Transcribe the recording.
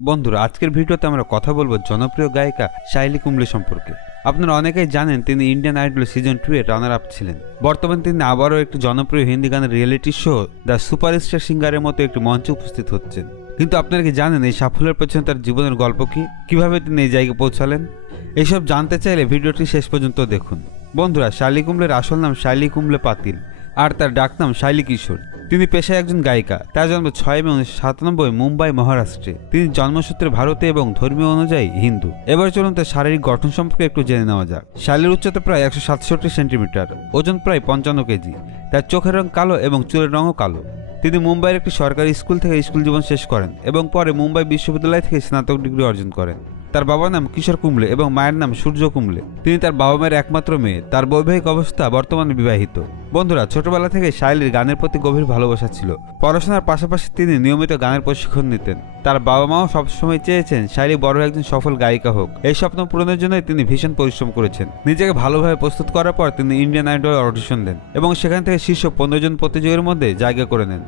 বন্ধুরা, আজকের ভিডিওতে আমরা কথা বলবো জনপ্রিয় গায়িকা সায়লী কুম্বলে সম্পর্কে। আপনারা অনেকেই জানেন তিনি ইন্ডিয়ান আইডল সিজন 2 এর রানার আপ ছিলেন। বর্তমানে তিনি আবারও একটি জনপ্রিয় হিন্দি গানের রিয়েলিটি শো দ্য সুপারস্টার সিঙ্গারের মতো একটি মঞ্চে উপস্থিত হচ্ছেন। কিন্তু আপনারা কি জানেন এই সাফল্যের পেছনে তার জীবনের গল্প কি, কিভাবে তিনি এই জায়গায় পৌঁছালেন? এইসব জানতে চাইলে ভিডিওটি শেষ পর্যন্ত দেখুন। বন্ধুরা, সায়লী কুম্বলের আসল নাম সায়লী কুম্বলে পাতিল, আর তার ডাকনাম সায়লী কিশোর। তিনি পেশায় একজন গায়িকা। তার জন্ম 6 মে 1997 মুম্বাই, মহারাষ্ট্রে। তিনি জন্মসূত্রে ভারতীয় এবং ধর্মীয় অনুযায়ী হিন্দু। এবার চলুন তার শারীরিক গঠন সম্পর্কে একটু জেনে নেওয়া যাক। সায়লীর উচ্চতা প্রায় 167 সেন্টিমিটার, ওজন প্রায় 55 কেজি। তার চোখের রং কালো এবং চুলের রঙও কালো। তিনি মুম্বাইয়ের একটি সরকারি স্কুল থেকে স্কুল জীবন শেষ করেন এবং পরে মুম্বাই বিশ্ববিদ্যালয় থেকে স্নাতক ডিগ্রি অর্জন করেন। তার বাবার নাম কিশোর কুম্বলে এবং মায়ের নাম সূর্য কুম্বলে। তিনি তার বাবা মায়ের একমাত্র মেয়ে। তার বৈবাহিক অবস্থা বর্তমানে বিবাহিত। বন্ধুরা, ছোটবেলা থেকে সায়লীর গানের প্রতি গভীর ভালোবাসা ছিল। পড়াশোনার পাশাপাশি তিনি নিয়মিত গানের প্রশিক্ষণ নিতেন। তার বাবা মাও সবসময় চেয়েছেন সায়লী বড় একজন সফল গায়িকা হোক। এই স্বপ্ন পূরণের জন্যই তিনি ভীষণ পরিশ্রম করেছেন। নিজেকে ভালোভাবে প্রস্তুত করার পর তিনি ইন্ডিয়ান আইডল অডিশন দেন এবং সেখান থেকে শীর্ষ 15 জন প্রতিযোগীর মধ্যে জায়গা করে নেন।